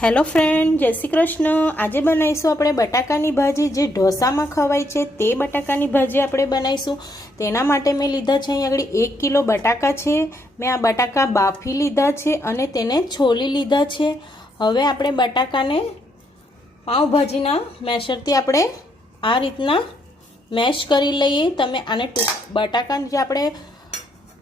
Hello friend, જય શ્રી કૃષ્ણ। આજે બનાવીશું આપણે બટાકાની ભાજી, જે ઢોસામાં ખવાય છે તે બટાકાની ભાજી આપણે બનાવીશું। તેના માટે મેં લીધા છે અહીં આગળ 1 કિલો બટાકા છે। મેં આ બટાકા બાફી લીધા છે અને તેને છોલી લીધા છે। હવે આપણે બટાકાને પાઉંભાજીના મેશરથી આપણે આ રીતના મેશ કરી લઈએ। તમે આને બટાકાની જે આપણે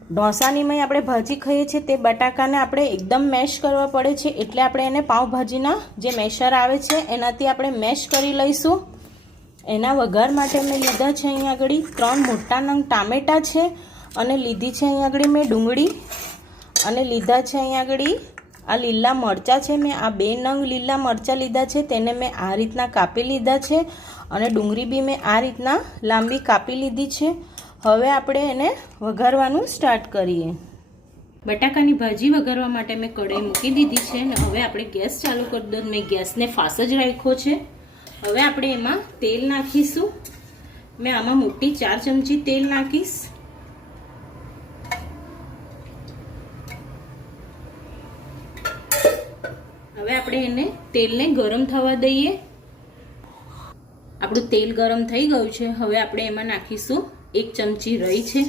ઢોસાની में આપણે ભાજી ખાઈએ છીએ તે બટાકાને આપણે એકદમ મેશ કરવા પડે છે, એટલે આપણે એને પાઉંભાજીના જે મેશર આવે છે એનાથી આપણે મેશ કરી લઈશું। એના વઘાર માટે મેં લીધા છે અહીં આગળ 3 મોટા નંગ ટામેટા છે અને લીધી છે અહીં આગળ મેં ડુંગળી અને લીધા છે અહીં આગળ આ લીલા મરચાં છે। મેં આ 2 નંગ લીલા મરચાં લીધા છે, તેને મેં આ રીતના કાપી લીધા છે અને ડુંગળી બી મેં આ રીતના લાંબી કાપી લીધી છે। હવે આપણે એને વઘારવાનું સ્ટાર્ટ કરીએ। બટાકાની ભાજી વઘારવા માટે મેં કઢાઈ મૂકી દીધી છે અને હવે આપણે ગેસ ચાલુ કરી દો। મેં ગેસને ફાસ્ટ જ રાખ્યો છે। હવે આપણે એમાં તેલ નાખીશું। મેં આમાં મોટી 4 ચમચી તેલ નાખીશ। હવે આપણે એને તેલને ગરમ થવા દઈએ। આપણું તેલ ગરમ થઈ ગયું છે। હવે આપણે એમાં નાખીશું 1 ચમચી રઈ છે,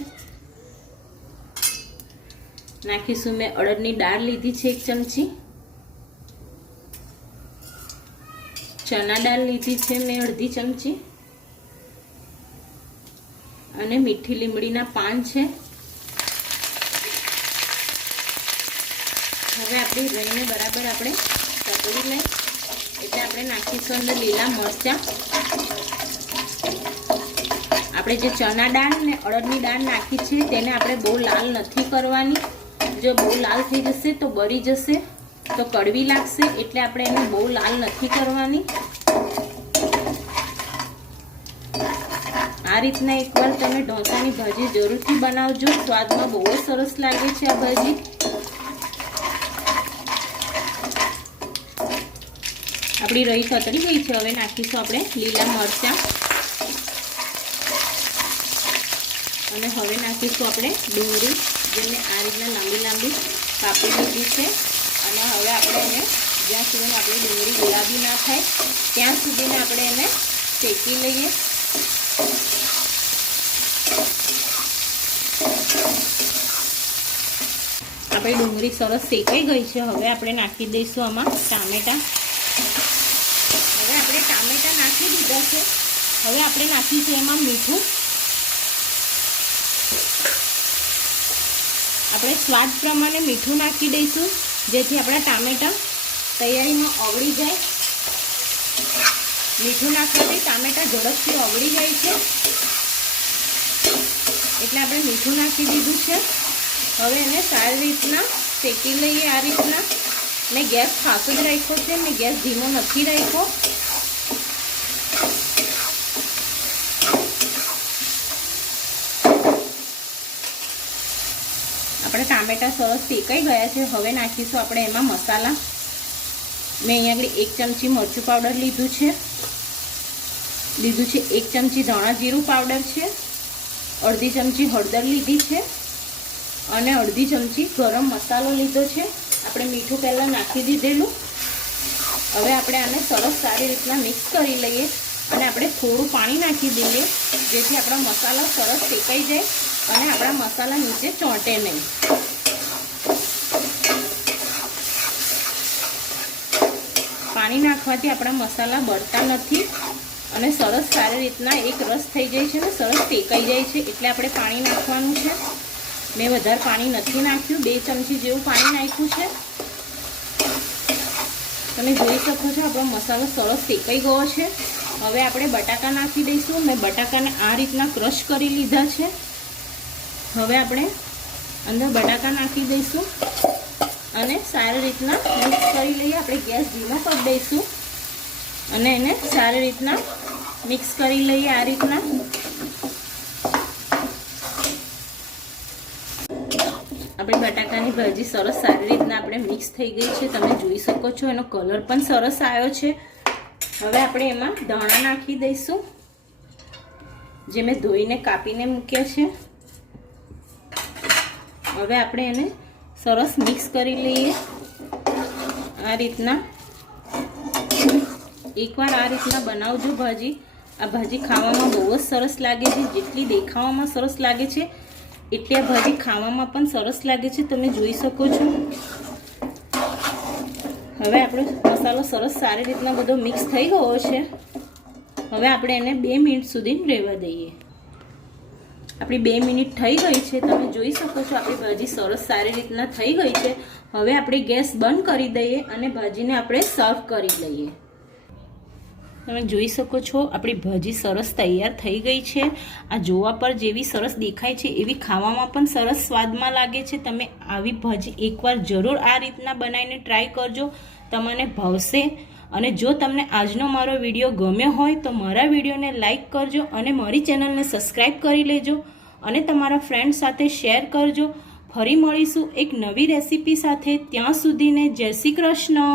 નાખીશું મેં અડદની દાળ લીધી છે 1 ચમચી, ચણા દાળ લીધી છે મેં અડધી ચમચી અને મીઠી લીમડીના પાન છે। હવે આપણી રઈને બરાબર આપણે તતડી લઈ એટલે આપણે નાખીશું અંદર લીલા મરચાં। આપણે જે ચણા દાળ ને અડદની દાળ નાખી છે તેને આપણે બહુ લાલ નથી કરવાની। જો બહુ લાલ થઈ જશે તો બળી જશે, તો કડવી લાગશે, એટલે આપણે એને બહુ લાલ નથી કરવાની। આ રીતના એકવાર તમે ઢોસાની ભાજી જરૂરથી બનાવજો, સ્વાદમાં બહુ જ સરસ લાગે છે આ ભાજી। આપણી રઈ તતરી ગઈ છે। હવે નાખીશું આપણે લીલા મરચાં અને હવે નાખીશું આપણે ડુંગળી, જેને આ રીતના લાંબી લાંબી કાપી લીધી છે અને હવે આપણે એને જ્યાં સુધી આપણી ડુંગળી ગુલાબી ના થાય ત્યાં સુધીને આપણે એને શેકી લઈએ। આપણી ડુંગળી સરસ શેકાઈ ગઈ છે। હવે આપણે નાખી દઈશું આમાં ટામેટા। હવે આપણે ટામેટા નાખી દીધા છે। હવે આપણે નાખીશું એમાં મીઠું। આપણે સ્વાદ પ્રમાણે મીઠું નાખી દઈશું, જેથી આપણા ટામેટા તૈયારીમાં ઓગળી જાય। મીઠું નાખવાથી ટામેટા ઝડપથી ઓગળી જાય છે, એટલે આપણે મીઠું નાખી દીધું છે। હવે એને સારી રીતના શેકી લઈએ। આ રીતના મેં ગેસ ફાસ્ટ જ રાખ્યો છે, મેં ગેસ ધીમો નથી રાખ્યો। આપણે ટામેટા સરસ શેકાઈ ગયા છે। હવે નાખીશું આપણે એમાં મસાલા। મેં અહીંયા આગળ 1 ચમચી મરચું પાવડર લીધું છે, 1 ચમચી ધાણા જીરું પાવડર છે, અડધી ચમચી હળદર લીધી છે અને અડધી ચમચી ગરમ મસાલો લીધો છે। આપણે મીઠું પહેલાં નાખી દીધેલું। હવે આપણે આને સરસ સારી રીતના મિક્સ કરી લઈએ અને આપણે થોડું પાણી નાખી દઈએ, જેથી આપણા મસાલા સરસ શેકાઈ જાય અને આપણા મસાલા નીચે ચોંટે નહીં। પાણી નાખવાથી આપણા મસાલા બળતા નથી અને સરસ સારી રીતના એક રસ થઈ જાય છે અને સરસ શેકાઈ જાય છે, એટલે આપણે પાણી નાખવાનું છે। મેં વધારે પાણી નથી નાખ્યું, 2 ચમચી જેવું પાણી નાખ્યું છે। તમે જોઈ શકો છો આપણો મસાલો સરસ શેકાઈ ગયો છે। હવે આપણે બટાકા નાખી દઈશું। મેં બટાકાને આ રીતના ક્રશ કરી લીધા છે। હવે આપણે અંદર બટાકા નાખી દઈશું અને સારી રીતના મિક્સ કરી લઈએ। આપણે ગેસ ધીમો કરી દઈશું અને એને સારી રીતના મિક્સ કરી લઈએ। આ રીતના આપણી બટાકાની ભાજી સરસ સારી રીતના આપણે મિક્સ થઈ ગઈ છે। તમે જોઈ શકો છો એનો કલર પણ સરસ આવ્યો છે। હવે આપણે એમાં ધાણા નાખી દઈશું, જે મેં ધોઈને કાપીને મૂક્યા છે। હવે આપણે એને સરસ મિક્સ કરી લઈએ। આ રીતના એકવાર આ રીતના બનાવજો ભાજી. આ ભાજી ખાવામાં બહુ જ સરસ લાગે છે. જેટલી દેખાવામાં સરસ લાગે છે એટલી આ ભાજી ખાવામાં પણ સરસ લાગે છે. તમે જોઈ શકો છો. હવે આપણો મસાલો સરસ સારી રીતના બધો મિક્સ થઈ ગયો છે. હવે આપણે એને 2 મિનિટ સુધી રહેવા દઈએ. આપણી 2 મિનિટ થઈ ગઈ છે. તમે જોઈ શકો છો આપણી ભાજી સરસ સારી રીતના થઈ ગઈ છે. હવે આપણે ગેસ બંધ કરી દઈએ અને ભાજીને આપણે સર્વ કરી લઈએ. તમે જોઈ શકો છો આપણી ભાજી સરસ તૈયાર થઈ ગઈ છે. આ જોવા પર જેવી સરસ દેખાય છે એવી ખાવામાં પણ સરસ સ્વાદમાં લાગે છે. તમે આવી ભાજી એકવાર જરૂર આ રીતના બનાવીને ટ્રાય કરજો, તમને ભાવશે. અને જો તમને આજનો મારો વિડીયો ગમ્યો હોય તો મારા વિડીયોને લાઈક કરજો અને મારી ચેનલને સબસ્ક્રાઈબ કરી લેજો અને તમારા ફ્રેન્ડ સાથે શેર કરજો. ફરી મળીશું એક નવી રેસીપી સાથે. ત્યાં સુધીને જય શ્રી કૃષ્ણ.